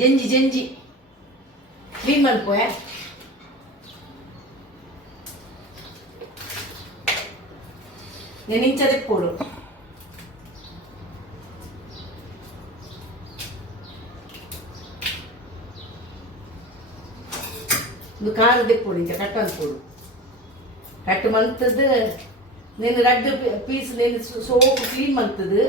ಜಂಜಿ ಜಂಜಿ clean ಮಲ್ಪೋಯ ನೆನಿಂಚದೆ ಪೋಡು ಒಂದು car ದೆಪ್ಪೋಡು ಇಂಚ cut ಅನ್ಪೋಡು cut ಮಂತದ್ದು ನೀನು ರಡ್ಡು ಪೀಸ್ ನೀನು ಸೋಪು ಕ್ಲೀನ್ ಮಂತದ್ದು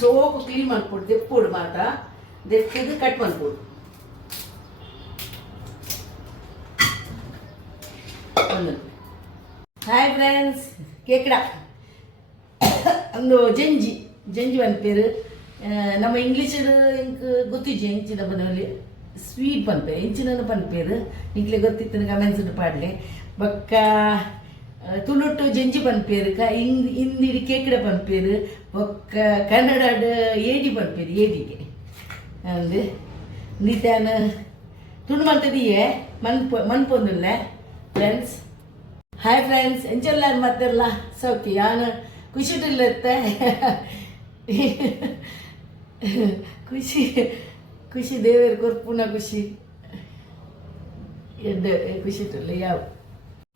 ಸೋಪು ಕ್ಲೀನ್ ಮಾಡ್ಕೊಡು ದೆಪ್ಪೋಡು ಮಾತ ದೆಪ್ಪದು ಕಟ್ ಮಾಡ್ಕೊಡು ಹಾಯ್ ಫ್ರೆಂಡ್ಸ್ ಕೇಕಡ ಒಂದು ಜಂಜಿ ಜಂಜಿ ಒಂದು ಪೇರು ನಮ್ಮ ಇಂಗ್ಲೀಷರು ಇಂಕ್ ಗೊತ್ತಿಜ್ಜಿ ಹೆಂಚಿನ ಬನ್ನಲ್ಲಿ ಸ್ವೀಟ್ ಪನ್ಪೆ ಹೆಂಚಿನ ಪನ್ಪೇರು ಇಂಕ್ಲೆ ಗೊತ್ತಿತ್ತು ಕಮೆಂಟ್ಸ್ ಪಾಡ್ಲೆ ಬೊಕ್ಕ ತುಳುಟ್ಟು ಜಂಜಿ ಪನ್ಪೇರು ಹಿಂದಿಡಿ ಕೇಕಡ ಪನ್ಪೇರು ಬೊಕ್ಕ ಕನ್ನಡ ಏಡಿ ಪನ್ಪೇರು ಏಡಿಗೆ ಅಂದು ನಿತ್ಯಾನ ತುಳು ಮಂತದಿಯೇ ಮನ್ಪೊಂದುಲ್ಲೆ ಫ್ರೆಂಡ್ಸ್ ಹಾಯ್ ಫ್ರೆಂಡ್ಸ್ ಎಂಚೆಲ್ಲ ಮತ್ತೆಲ್ಲ ಸೌಖ್ಯ ನಾನು ಖುಷಿಟಿಲ್ಲತ್ತೆ ಖುಷಿ ಖುಷಿ ದೇವರ ಕೊರ್ಪುನ ಖುಷಿ ಎಡ್ಡೆ ಖುಷಿಟಿಲ್ಲ ಯಾವ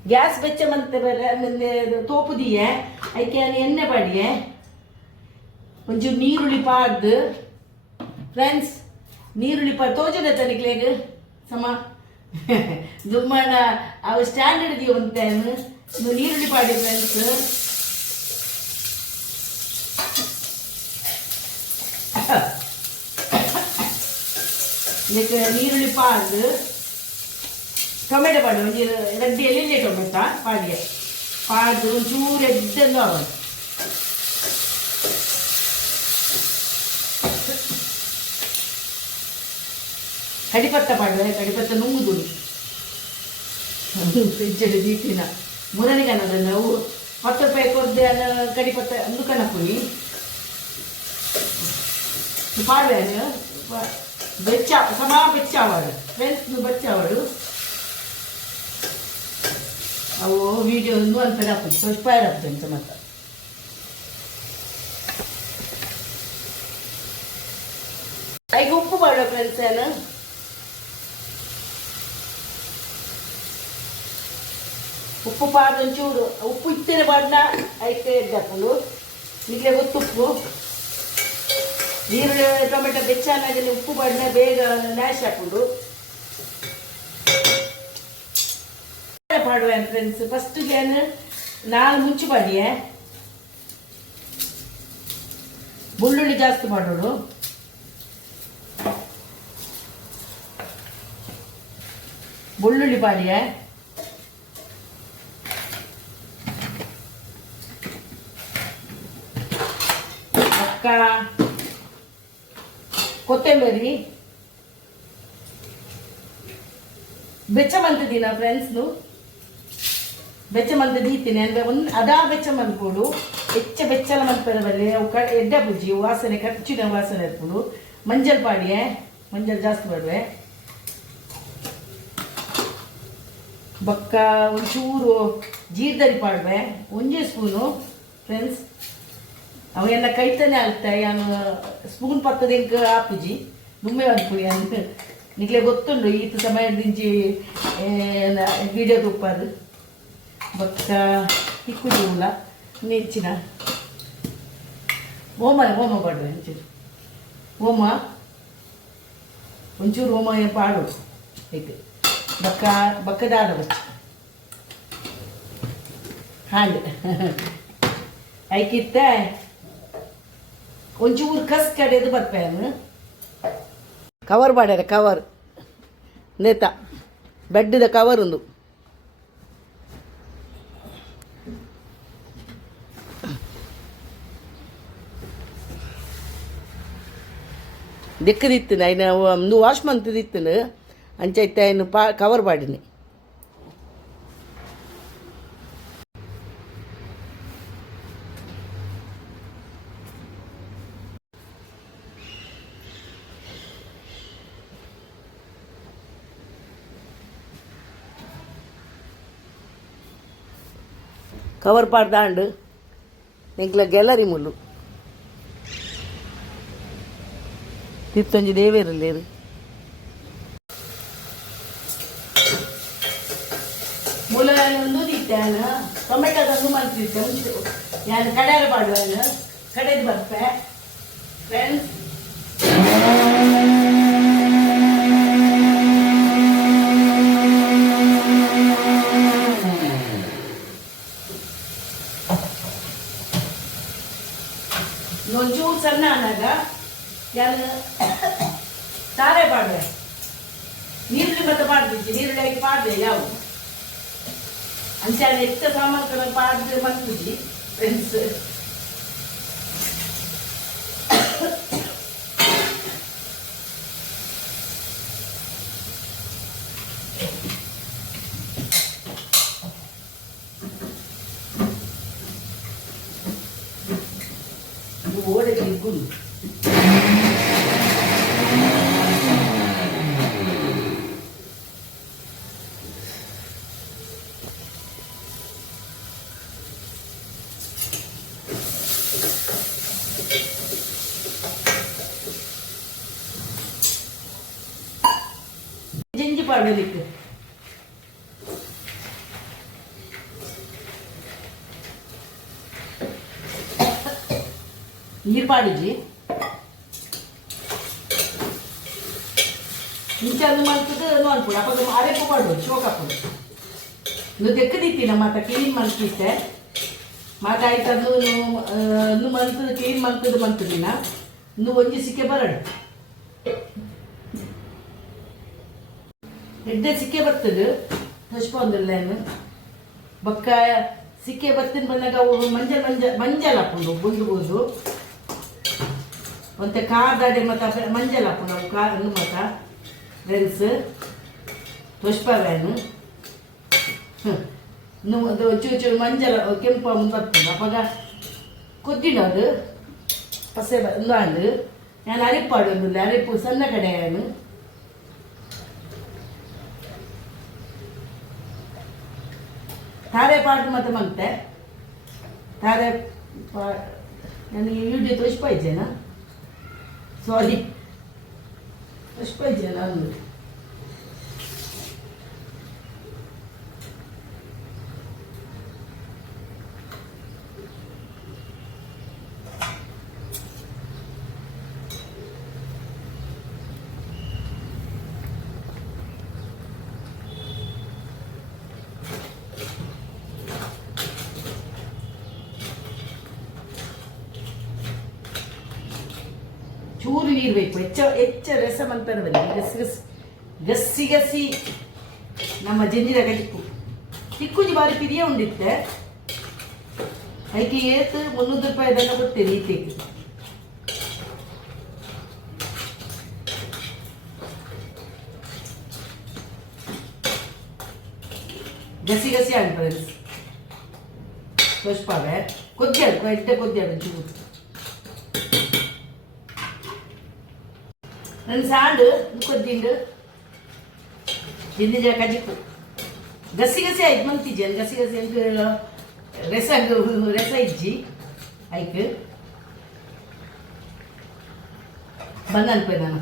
ಗ್ಯಾಸ್ ಬೆಚ್ಚ ಮಂತೆ ಬೇರೆ ಮುಂದೆ ತೋಪುದಿಯೇ ಅದಕ್ಕೆ ಎಣ್ಣೆ ಪಾಡಿಯೇ ಒಂಚೂರು ನೀರುಳ್ಳಿ ಪಾಡ್ದು ಫ್ರೆಂಡ್ಸ್ ನೀರುಳ್ಳಿ ಪಾಡು ತೋಜದ ತನಿಕ್ಲೇಗ ಸಮ ದುಮ್ಮಣ್ಣ ಅವು ಸ್ಟ್ಯಾಂಡರ್ಡ್ ಇದೆಯೋ ಒಂದು ಟೈಮ್ ನೀರುಳ್ಳಿ ಪಾಡಿ ಫ್ರೆಂಡ್ಸ್ ಇದಕ್ಕೆ ನೀರುಳ್ಳಿ ಪಾಡು ಟೊಮೆಟೊ ಪಾಡು ಒಂದು ರೆಡ್ಡಿ ಎಲ್ಲಿ ಟೊಮೆಟೊ ಪಾಡಿಗೆ ಪಾಡು ಒಂಚೂರು ಎದ್ದೆಲ್ಲ ಅವನು ಕಡಿಪತ್ತ ಪಾಡುವೆ ಕಡಿಪತ್ತ ನುಂಗುದುಳು ಫ್ರಿಜ್ಜಲ್ಲಿ ದೀಪಿನ ಮುರನಿಗನದ ನಾವು 10 ರೂಪಾಯಿ ಕೊರ್ದೆ ಅನ್ನ ಕಡಿಪತ್ತ ದುಕಾನ ಪೋಯಿ ಪಾಡುವೆ ಬೆಚ್ಚ ಸಮಾ ಬೆಚ್ಚಾವಾಡು ಫ್ರೆಂಡ್ಸ್ ಬೆಚ್ಚಾವಾಡು ಅವು ವಿಡಿಯೋ ಒಂದು ಅನ್ಪೇರ್ ಹಾಕುದು ಸ್ವಲ್ಪ ಅಂತ ಮತ್ತೆ ಈಗ ಉಪ್ಪು ಮಾಡುವ ಫ್ರೆಂಡ್ಸ್ ಏನು ಉಪ್ಪು ಪಾಡು ಒಂಚೂರು ಉಪ್ಪು ಇತ್ತೇನೆ ಬಾಡ್ನ ಐತೆ ಎದ್ದಾಕೊಂಡು ಇಲ್ಲೇ ಗೊತ್ತುಪ್ಪು ನೀರುಳ್ಳಿ ಟೊಮೆಟೊ ಬೆಚ್ಚಾನಾಗಲಿ ಉಪ್ಪು ಬಾಡ್ನ ಬೇಗ ನ್ಯಾಶ್ ಹಾಕೊಂಡು ಪಾಡುವೆ ಫ್ರೆಂಡ್ಸ್ ಫಸ್ಟಿಗೆ ಏನು ನಾಲ್ ಮುಂಚೆ ಪಾಡಿಯೇ ಬೆಳ್ಳುಳ್ಳಿ ಜಾಸ್ತಿ ಮಾಡೋಳು ಬೆಳ್ಳುಳ್ಳಿ ಪಾಡಿಯೇ ಅಕ್ಕ ಕೊತ್ತಂಬರಿ ಬೆಚ್ಚ ಮಂತದಿನ ಫ್ರೆಂಡ್ಸ್ನು ಬೆಚ್ಚ ಮಂತದಿ ಇತ್ತೀನಿ ಅಂದರೆ ಒಂದು ಅದಾ ಬೆಚ್ಚ ಮಂದ್ಕೊಡು ಬೆಚ್ಚಲ ಮಂತ್ಪರದಲ್ಲಿ ಅವು ಎಡ್ಡ ಬುಜ್ಜಿ ವಾಸನೆ ಖರ್ಚಿನ ವಾಸನೆ ಇರ್ಕೊಂಡು ಮಂಜಲ್ ಪಾಡಿಯೇ ಮಂಜಲ್ ಜಾಸ್ತಿ ಮಾಡುವೆ ಬೊಕ್ಕ ಒಂಚೂರು ಜೀರ್ದರಿ ಪಾಡುವೆ 1 ಸ್ಪೂನು ಫ್ರೆಂಡ್ಸ್ ಅವೆಲ್ಲ ಕೈತಾನೆ ಆಗ್ತಾಯಿ ನಾನು ಸ್ಪೂನ್ ಪಕ್ಕದ ಇಂಕ ಹಾಪುಜಿ ನುಮ್ಮೆ ಅನ್ಪುಳಿ ಅಂತ ನಿಕ್ಲೆ ಗೊತ್ತುಂಡು ಈತ ಸಮಯದಿಂಚಿ ವಿಡಿಯೋ ತುಪ್ಪಾರು ಬೊಕ್ಕ ಇಕ್ಕುದಿಲ್ಲ ನೆಚ್ಚಿನ ಓಮ ಪಾಡುವೆ ಒಂಚೂರು ಓಮ ಒಂಚೂರು ಓಮ ಪಾಡು ಐತೆ ಬಕ್ಕದಾಡ ಬಚ್ಚ ಹಾಂಡ್ ಐಕಿತ್ತ ಒಂಚೂರು ಕಸ್ ಕಡೆದು ಬರ್ಪೇನು ಕವರ್ ಮಾಡ್ಯಾರ ಕವರ್ ನೇತ ಬೆಡ್ದ ಕವರ್ ಒಂದು ದಿಕ್ಕದಿತ್ತು ಐನ ಒಂದು ವಾಶ್ ಮಂತದಿತ್ತು ಅಂಚೈತೆ ಇನ್ನು ಕವರ್ ಮಾಡಿನಿ ಕವರ್ ಪಾಡ್ದಾಂಡು ನಿಂಕ್ಲ ಗ್ಯಾಲರಿ ಮುಳ್ಳು ತಿತ್ತೊಂಜಿ ದೇವೇರಲ್ಲೇರು ಮೂಲಗಾನ ಒಂದು ದಿತ್ತಾನ ಟೊಮೆಟೊದೊಂದು ಮಂತಿದ್ದೆ ನಾನು ಕಡೆಯಲ್ಲ ಪಾಡುವ ಕಡೆದು ಬರ್ಪೆ ಫ್ರೆಂಡ್ಸ್. ಒಂಚೂರು ಸಣ್ಣ ಅನ್ನಾಗ ನಾನು ತಾರೆ ಪಾಡುವೆ ನೀರುಳ್ಳಿ ಮತ್ತೆ ಪಾಡ್ತಿದ್ದೆ ನೀರುಳ್ಳಿ ಹಾಕಿ ಪಾಡ್ದೆ ಯಾವ ಅಂಚೆ ಹೆಚ್ಚ ಸಾಮರ್ಥ್ಯ ಪಾಡ್ದು ಮಾಡ್ತಿದ್ದಿ ಫ್ರೆಂಡ್ಸ್. ಓಡೆ ಗುಂಡು ಜಿಂಜಿ ಪಾಡಲಿಕ್ಕೆ ನೀರು ಪಾಡಿಜಿ ಇಂಚ ಅದು ಮಾಡ್ತದೆ ನೋಡ್ಬಿಡು ಅಪ್ಪ ಅರೆಪ್ಪು ಮಾಡ್ಬೋದು ಶೋಕ್ ಹಾಕೋದು ನೀವು ತೆಕ್ಕದಿತ್ತಿನ ಮಾತ ಕ್ಲೀನ್ ಮಾಡ್ತಿದ್ದೆ ಮಾತಾಯ್ತು ಅದು ಇನ್ನು ಮಂತದ್ದು ಕ್ಲೀನ್ ಮಂತದಿನ ಇನ್ನು ಒಂಜಿ ಸಿಕ್ಕೆ ಬರಡು ಎಡ್ಡೆ ಸಿಕ್ಕೆ ಬರ್ತದೆ ಹಚ್ಕೊಂದಿಲ್ಲ ಏನು ಬಕ್ಕ ಸಿಕ್ಕೆ ಬರ್ತೀನಿ ಬಂದಾಗ ಮಂಜಲ್ ಹಾಕೊಂಡು ಬುಂದು ಮತ್ತೆ ಕಾದಾಡೆ ಮತ್ತು ಮಂಜಲ್ ಹಾಕೊಂಡು ಅವು ಕಾರನ್ನು ಮತ್ತು ಫ್ರೆಂಡ್ಸ್ ಪುಷ್ಪವೇನು ಅದು ಚೂರು ಮಂಜಲ ಕೆಂಪು ಬರ್ತದೆ ಅವಾಗ ಕೊದ್ದಿಡೋದು ಪಸೆ ಒಂದು ನಾನು ಅರಿಪಾಡೋದಿಲ್ಲ ಅರಿಪು ಸಣ್ಣ ಕಡೆಯನ್ನು ತಾರೆ ಪಾಡು ಮತ್ತೆ ಮಂತೆ ತಾರೆ ನನಗೆ ವಿಡಿಯೋ ತೋರಿಸ್ಪಾಯ್ತೇನಾ ಸಾರಿ ತೋರಿಸ್ಪಾಯ್ತೇನಾ ಅಂದು ಚೂರು ನೀರು ಬೇಕು ಹೆಚ್ಚ ರಸ ಮಂತಾರೆ ಬನ್ನಿ ಗಸ್ಸಿ ಗಸ್ಸಿ ನಮ್ಮ ಜಂಜಿರ ಕಲಿಕ್ಕು ಚಿಕ್ಕುಜಿ ಬಾರಿ ಪಿರಿಯ ಉಂಡಿತ್ತೆ ಐಕೆ ಏತು 300 ರೂಪಾಯಿ ದಂಡ ಕೊಡ್ತೇನೆ ಈತೆಗೆ ಗಸಿ ಗಸಿ ಆಗಿ ಫ್ರೆಂಡ್ಸ್ ಪುಷ್ಪವೇ ಕೊದ್ಯಾಡು ಎಡ್ಡೆ ಕೊದ್ಯಾಡು ಚೂರು ನನ್ನ ಸಾಂಡು ಕೊದ್ದಿಂಡು ತಿಂದಿಜ ಕಜಿಕ್ಕು ಗಸಿ ಗಸಿ ಆಯ್ತು ಮಂತಿಜ್ಜಿ ಅಲ್ಲಿ ಗಸಿ ಗಸಿ ಅಂತ ರಸ ಇಜ್ಜಿ ಆಯ್ತು ಬಂದನ್ಪೆ ನಾನು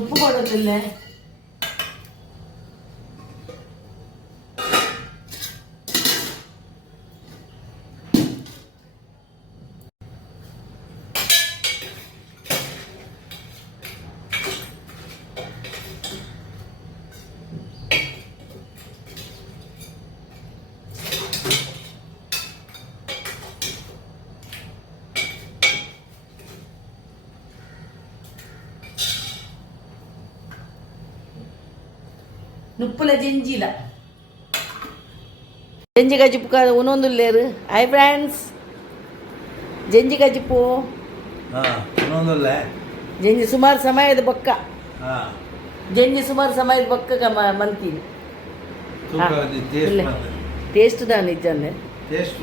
ಉಪ್ಪು ಕೊಡೋದಿಲ್ಲ ನುಪ್ಪುಲ ಜೆಂಜಿಲ ಜೆಂಜಿ ಗಜಿಪ್ಪು ಕಾದ ಉನೊಂದುಲ್ಲೇರು ಹಾಯ್ ಫ್ರೆಂಡ್ಸ್ ಜೆಂಜಿ ಗಜಿಪ್ಪು ಜೆಂಜಿ ಸುಮಾರು ಸಮಯದ ಬೊಕ್ಕ ಜೆಂಜಿ ಸುಮಾರು ಸಮಯದ ಬೊಕ್ಕ ಮಂತೀನಿ ಟೇಸ್ಟ್ ದಾನ ನಿಜ ಟೇಸ್ಟ್